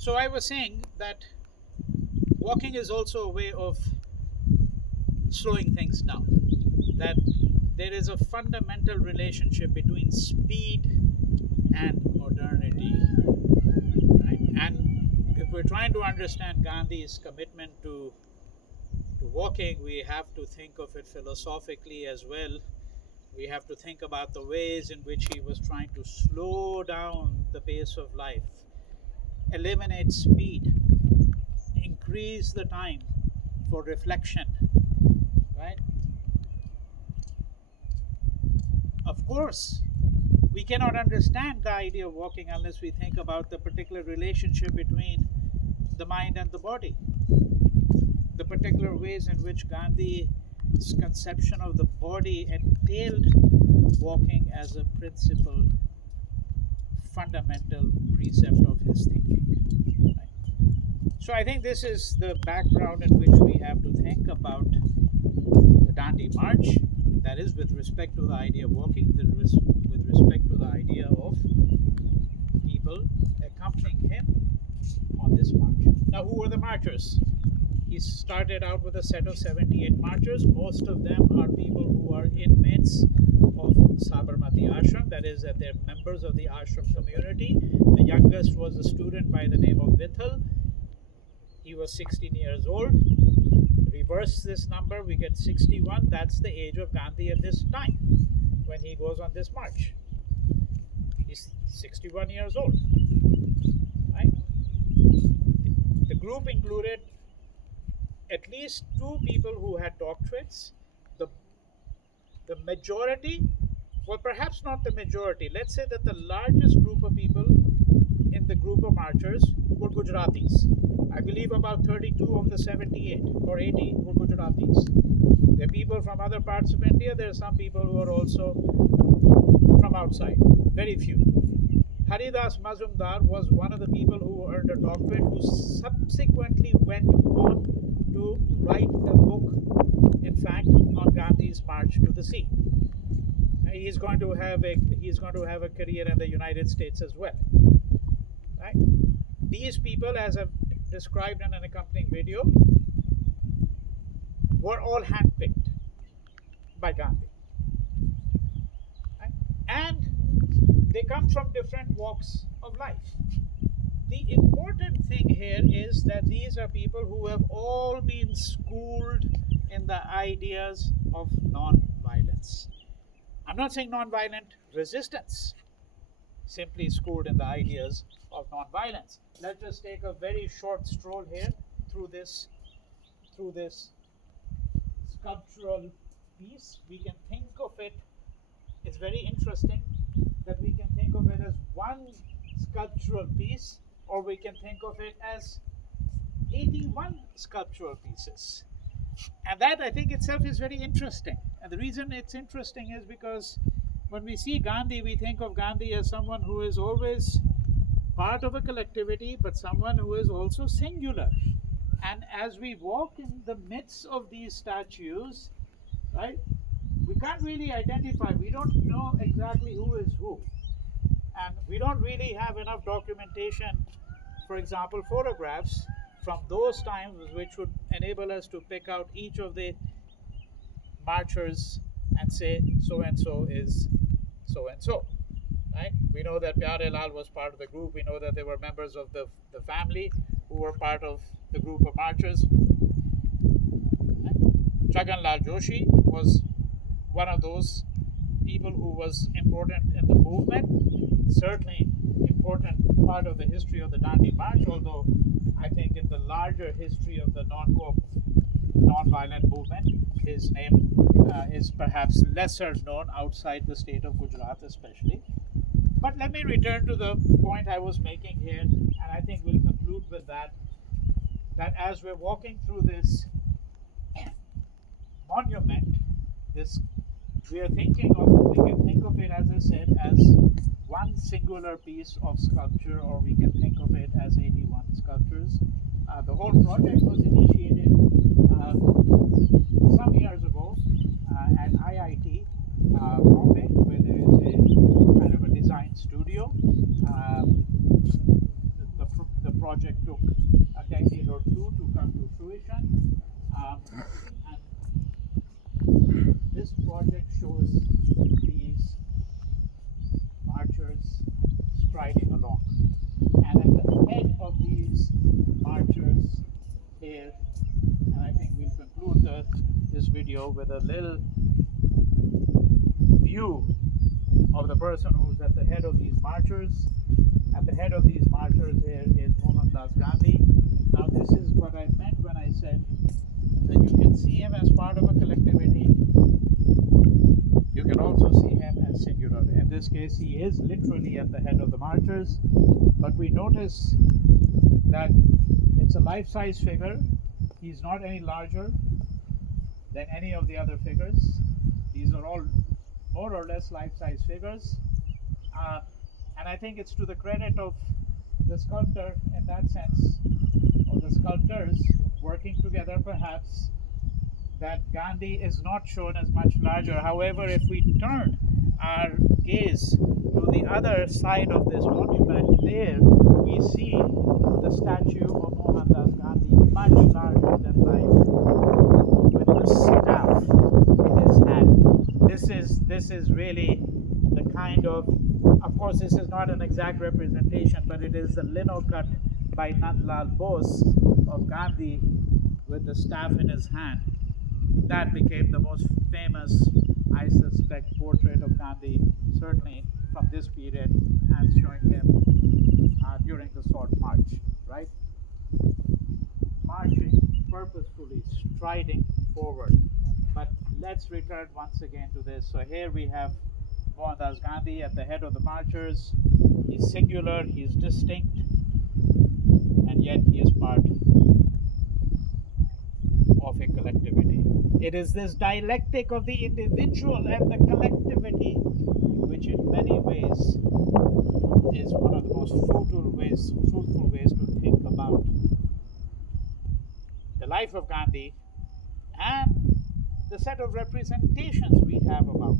So I was saying that walking is also a way of slowing things down. That there is a fundamental relationship between speed and modernity. Right? And if we're trying to understand Gandhi's commitment to walking, we have to think of it philosophically as well. We have to think about the ways in which he was trying to slow down the pace of life, eliminate speed, increase the time for reflection, right? Of course, we cannot understand the idea of walking unless we think about the particular relationship between the mind and the body, the particular ways in which Gandhi's conception of the body entailed walking as a principal, fundamental precept of his thinking. Right? So I think this is the background in which we have to think about the Dandi March. That is, with respect to the idea of walking, with respect to the idea of people accompanying him on this march. Now, who were the marchers? He started out with a set of 78 marchers. Most of them are people who are inmates of Sabarmati Ashram, that is, that they're members of the ashram community. The youngest was a student by the name of Vithal. He was 16 years old. Reverse this number, we get 61. That's the age of Gandhi at this time when he goes on this march. He's 61 years old. Right? The group included at least two people who had doctorates. The majority, well, perhaps not the majority, let's say that the largest group of people in the group of marchers were Gujaratis. I believe about 32 of the 78 or 80 were Gujaratis. There are people from other parts of India. There are some people who are also from outside. Very few. Haridas Mazumdar was one of the people who earned a doctorate, who subsequently went on to write a book, in fact, on Gandhi's march to the sea. He's going to have a career in the United States as well. Right? These people, as I've described in an accompanying video, were all handpicked by Gandhi. Right? And they come from different walks of life. The important thing here is that these are people who have all been schooled in the ideas of non-violence. I'm not saying non-violent resistance, simply schooled in the ideas of non-violence. Let's just take a very short stroll here through this sculptural piece. We can think of it, it's very interesting that we can think of it as one sculptural piece, or we can think of it as 81 sculptural pieces. And that, I think, itself is very interesting. And the reason it's interesting is because when we see Gandhi, we think of Gandhi as someone who is always part of a collectivity, but someone who is also singular. And as we walk in the midst of these statues, right, we can't really identify. We don't know exactly who is who. And we don't really have enough documentation, for example, photographs from those times, which would enable us to pick out each of the marchers and say so and so is so and so. Right? We know that Pyare Lal was part of the group. We know that there were members of the family who were part of the group of marchers. Right? Chagan Lal Joshi was one of those people who was important in the movement, certainly important part of the history of the Dandi March, although I think in the larger history of the non-violent movement, his name is perhaps lesser known outside the state of Gujarat especially. But let me return to the point I was making here, and I think we'll conclude with that as we're walking through this monument, we can think of it, as I said, as one singular piece of sculpture, or we can think of it as 81 sculptures. The whole project was initiated some years ago at IIT Bombay, where there is a kind of a design studio. The project took a decade or two to come to fruition. And this project shows these marchers striding along. And at the head of these marchers here, and I think we'll conclude this video with a little view of the person who's at the head of these marchers. At the head of these marchers here is Mohandas Gandhi. Now this is what I meant when I said that you can see him as part of a collectivity. You can also see him as singular. In this case, he is literally at the head of the marchers, but we notice that it's a life-size figure. He's not any larger than any of the other figures. These are all more or less life-size figures. And I think it's to the credit of the sculptor in that sense, or the sculptors working together perhaps, that Gandhi is not shown as much larger. However, if we turn our gaze to the other side of this monument, there we see the statue of Mohandas Gandhi, much larger than life, with the staff in his hand. This is really the kind of course, this is not an exact representation, but it is the lino cut by Nandlal Bose of Gandhi with the staff in his hand. That became the most famous, I suspect, portrait of Gandhi, certainly from this period, and showing him during the Salt March, right? Marching purposefully, striding forward. But let's return once again to this. So here we have Mohandas Gandhi at the head of the marchers. He's singular, he's distinct, and yet he is part of a collectivity. It is this dialectic of the individual and the collectivity which in many ways is one of the most fruitful ways to think about the life of Gandhi and the set of representations we have about